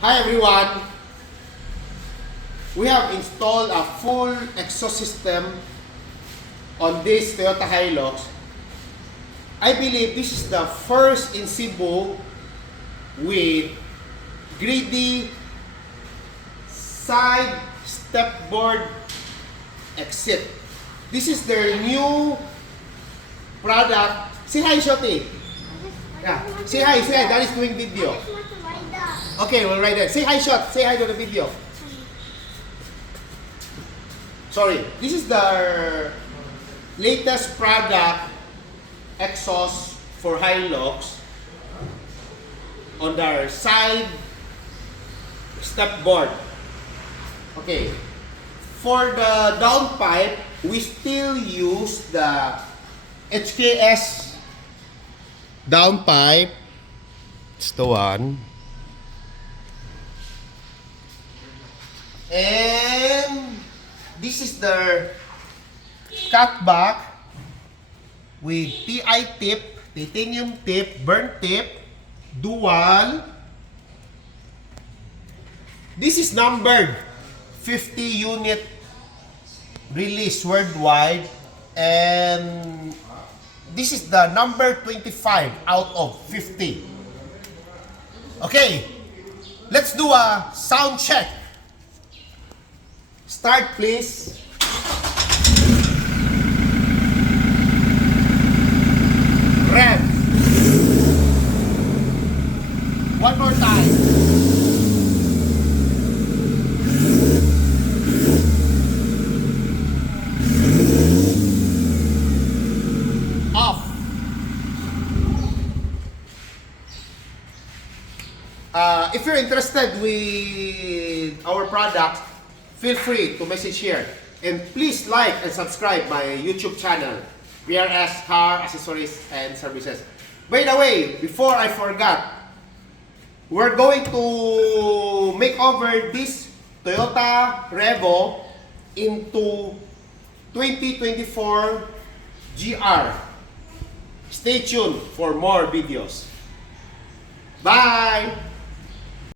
Hi everyone! We have installed a full exhaust system on this Toyota Hilux. I believe this is the first in Cebu with GREDDY side stepboard exit. This is their new product. Say hi, Shoti. Yeah. Say hi. That is doing video. Okay, we'll ride that. Say hi, Shot. Say hi to the video. Sorry. This is the latest product exhaust for Hilux on their side stepboard. Okay. For the downpipe, we still use the HKS downpipe. It's the one. And this is the cutback with TI tip, titanium tip, burnt tip, dual. This is numbered 50 unit release worldwide, and this is the number 25 out of 50. Okay, let's do a sound check. Start, please. Rev. One more time. Off. If you're interested with our product, feel free to message here. And please like and subscribe my YouTube channel, PRS CAR ACCESSORIES and Services. By the way, before I forgot, we're going to make over this Toyota Revo into 2024 GR. Stay tuned for more videos. Bye!